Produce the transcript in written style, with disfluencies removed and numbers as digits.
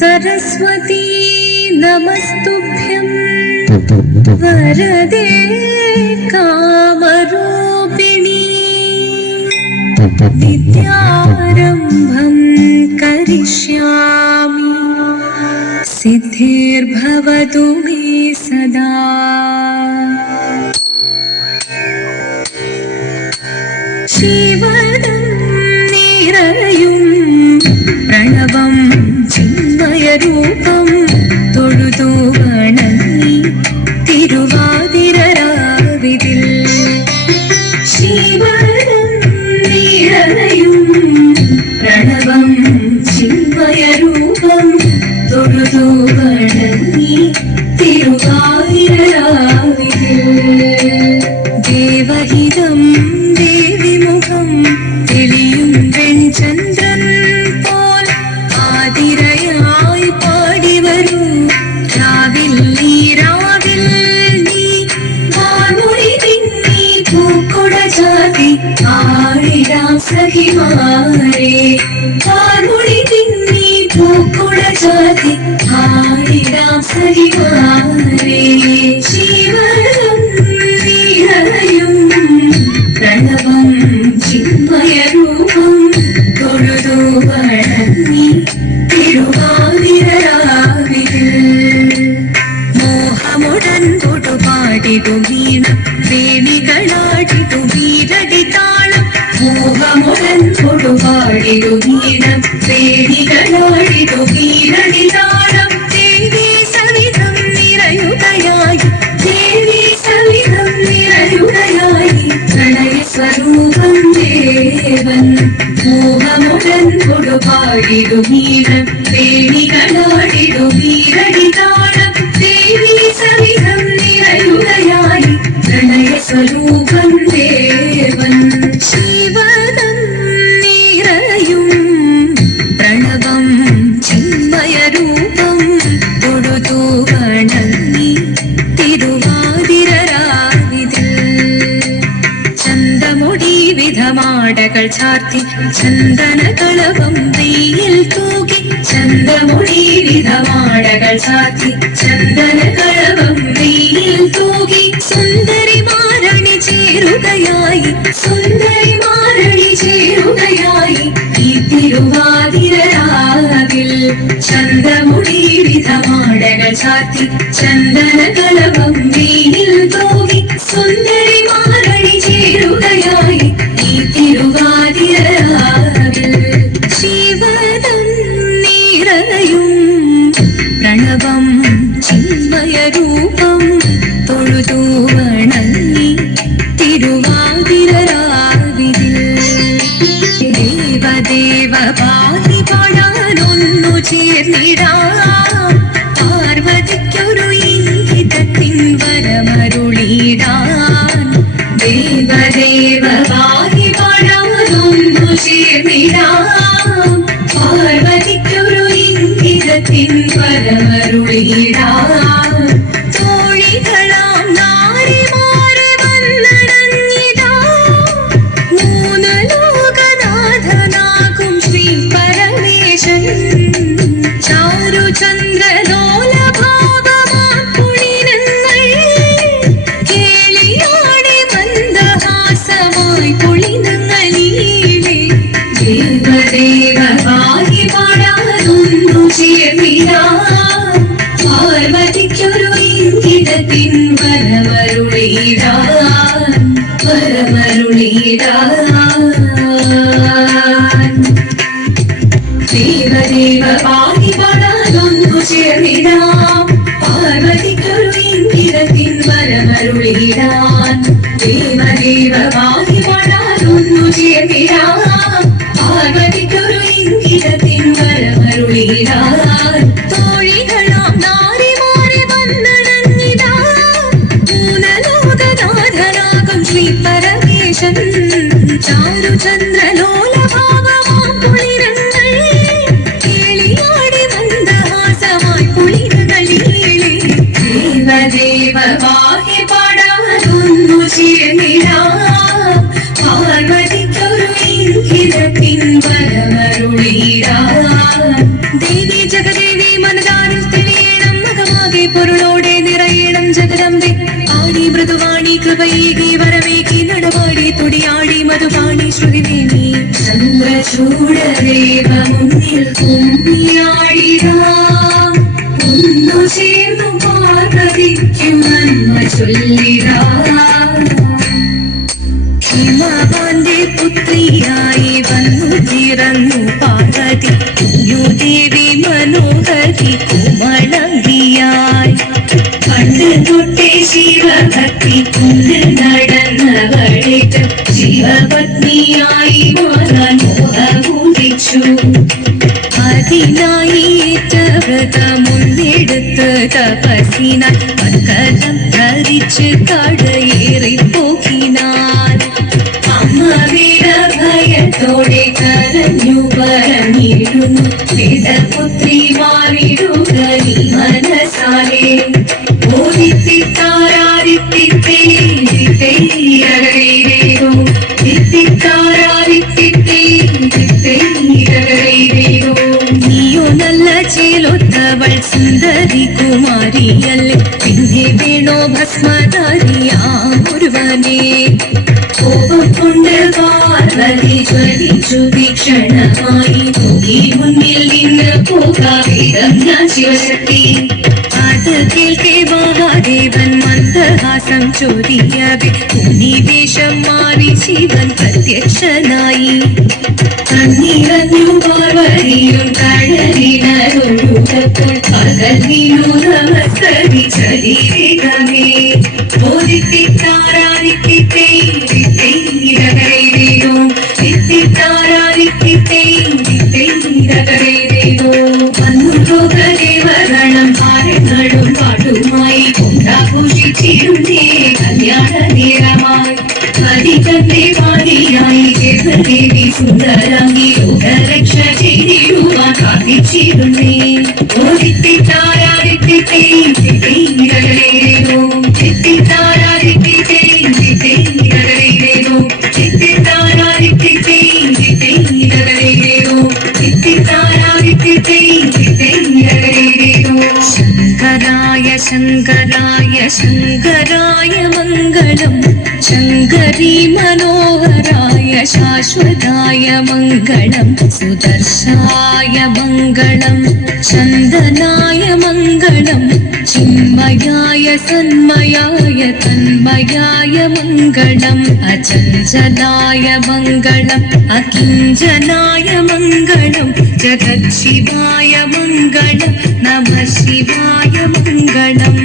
सरस्वती नमस्तुभ्यं वरदे कामरूपिणी विद्यारम्भं करिष्यामि सिद्धिर्भवतु मे सदा। शिवदं निरयुं प्रणवं चिन्मयरूपं തൊഴുതു വണങ്ങി തിരുവാതിരരാവിതിൽ ശിവദം നിറയും പ്രണവം ചിന്മയരൂപം തൊഴുതു വണങ്ങി തിരുവാതിരരാവിതിൽ ദേവഹിതം ദേവിമുഖം തെളിയും വെൺചന്ദ്രൻ പോൽ ആതിരയായി പാടി വരൂ രാവിൽ നീ വാൻമൊഴി പിന്നി പൂക്കുട ചാത്തി ആടിടാം സഖിമാരെ വാൻമൊഴി പിന്നി പൂക്കുട ചാത്തി ആടിടാം സഖിമാരെ ശിവദം നിറയും പ്രണവം ചിന്മയരൂപം തൊഴുതു വണങ്ങി തിരുവാതിരരാവിതിൽ മോഹമുടൻ തൊടുപാടിടു വീണം വേണികളാടിടു വീരടി താളം മോഹമുടൻ തൊടുപാടിടു വീണം വേണികളാടിടു വീരടി താളം ദേവി സവിധം നിറയുകയായി ദേവി സവിധം നിറയുകയായി പ്രണയ സ്വരൂപം ദേവൻ മോഹമുടൻ തൊടുപാടിടു വീണം വേണികളാടിടു വീരടി താളം ദേവി സവിധം നിറയുകയായി പ്രണയ സ്വരൂപം ദേവൻ ശിവദം നിറയും പ്രണവം ചിന്മയരൂപം തൊഴുതു വണങ്ങി തിരുവാതിരരാവിതിൽ ചന്തമുടി വിധമാടകൾ ചാർത്തി ചന്ദനകളവം വെയിൽ തൂകി ചന്തമുടി വിധമാടകൾ ചാർത്തി ചന്ദനകളവം വെയിൽ തൂകി സുന്ദരിമാരണി ചേരുകയായി സുന്ദരിമാരണി ചേരുകയായി ഈ തിരുവാതിരരാവിൽ ചന്തമുടി വിധമാടകൾ ചാർത്തി ചന്ദനകളവം വെയിൽ തൂകി സുന്ദരിമാരണി ചേരുകയായി ഈ തിരുവാതിരരാവിൽ ശിവദം നിറയും പ്രണവം ചിന്മയരൂപം തൊഴുതു വണങ്ങി തിരുവാതിരരാവിതിൽ ദേവദേവ പാഹി പാടാനൊന്നു ചേർന്നിടാം പാർവതിക്കൊരു ഇംഗിതത്തിൻ വരമരുളിടാൻ ദേവദേവ പാഹി പാടാനൊന്നു ചേർന്നിടാം പാർവതിക്കൊരു ഇംഗിതത്തിൻ വരമരുളിടാൻ തോഴികളാം നാരിമാരെ വന്നടഞ്ഞിടാം മൂന്ന് ലോകനാഥനാകും ശ്രീ പരമേശൻ ചാരുചന്ദ്രലോലഭാവമാം പുളിനങ്ങൾ കേളിയാടി മന്ദഹാസമായി പുളിനങ്ങളീടെ ദേവദേവ പാഹി പാടാനൊന്നു ചേർന്നിടാം പാർവതിക്കൊരു ഇംഗിതത്തിൻ വരമരുളിടാൻ ദേവദേവ പാഹി പാടാനൊന്നു ചേർന്നിടാം പാർവതിക്കൊരു ഇംഗിതത്തിൻ വരമരുളിടാൻ ദേവദേവ പാഹി പാടാനൊന്നു ചേർന്നിടാം പാർവതിക്കൊരു ഇംഗിതത്തിൻ വരമരുളിടാൻ തോഴികളാം നാരിമാരെ വന്നടഞ്ഞിടാം മൂന്ന് ലോകനാഥനാകും ശ്രീ പരമേശൻ ചാരുചന്ദ്രലോലഭാവമാം പുളിരങ്ങൾ കേളിയാടി മന്ദഹാസമായി പുളിരങ്ങളീളെ ദേവദേവ പാഹി പാടാനൊന്നു ചേർന്നിടാം പാർവതിക്കൊരു ഇംഗിതത്തിൻ വരമരുളിടാൻ ദേവി ജഗദേവി പൊരുളോടെ നിറയണം ജഗദംബെ. ആടി മൃദുവാണി കൃപയേകി വരമേകി നടവാടി തുടിയാടി മധുപാണി ശ്രുതിവേണി. ചന്ദ്രചൂടദേവ മുന്നിൽ കുമ്മിയാടിതാ ഒന്നു ചേർന്നു പാർവതിക്കും നന്മ ചൊല്ലിടാ. ഹിമവാന്റെ പുത്രിയായി വന്നു പിറന്നു പാർവതി ദേവി മനോഹരി കുമളങ്കിയായി. പണ്ട് തൊട്ടേ ശിവഭക്തി കൊണ്ട് നടന്നവളേറ്റ് ശിവപത്നിയായി മാറാൻ മോഹമുദിച്ചു. അതിനായി വ്രതമൊന്നെടുത്ത് തപസ്സിനാൽ മക്കലം ധരിച്ച് കടയേറിപ്പോക്കിനാൻ. അമ്മ വീരഭയത്തോടെ കരഞ്ഞു പറഞ്ഞിരുന്നു വേദപുത്രി മാറിടുക നീ മനസാലെ. നീയോ നല്ല ചേലൊത്തവൾ സുന്ദരി കുമാരിയല്ലേ, പിന്നെ വേണോ ഭസ്മധാരിയാം ഒരുവനെ. കോപം കൊണ്ട് പാർവതി ജ്വലിച്ചു വീക്ഷണമായി നോക്കി മുന്നിൽ നിന്ന് പോകാം ഞാൻ ശിവശക്തി. അത് കേൾക്കെ മഹാദേവൻ മന്ദഹാസം ചൊരിയവേ ഉന്നിവേഷം മാറി ശിവൻ പ്രത്യക്ഷനായി. കണ്ണിറഞ്ഞു പാർവതിയും കടലിനൊഴുകപ്പോൾ പകൽ നീനു നമസ്കരി ശരീരമേ. ഭാരങ്ങളും പാട്ടുമായി കൊണ്ടാഘോഷിച്ചിരുന്നേ കല്യാണ നേരമായി. ഹരികന്റെ പാതിയായി ദേവദേവി സുന്ദരാംഗി ലോകരക്ഷ ചെയ്തിടുവാൻ പ്രാർത്ഥിച്ചിരുന്നേ. ശങ്കരായ ശങ്കരായ ശങ്കരായ മംഗളം, ശങ്കരീ മനോഹരായ ശാശ്വതായ മംഗളം, സുദർശായ മംഗളം, ചന്ദനായ മംഗളം, ചിന്മയായ സന്മയായ തന്മയായ മംഗളം, അചഞ്ചലായ മംഗളം, അകിഞ്ചനായ മംഗളം, ജഗത് ശിവായ മംഗളം, നമഃ ശിവായ മംഗളം.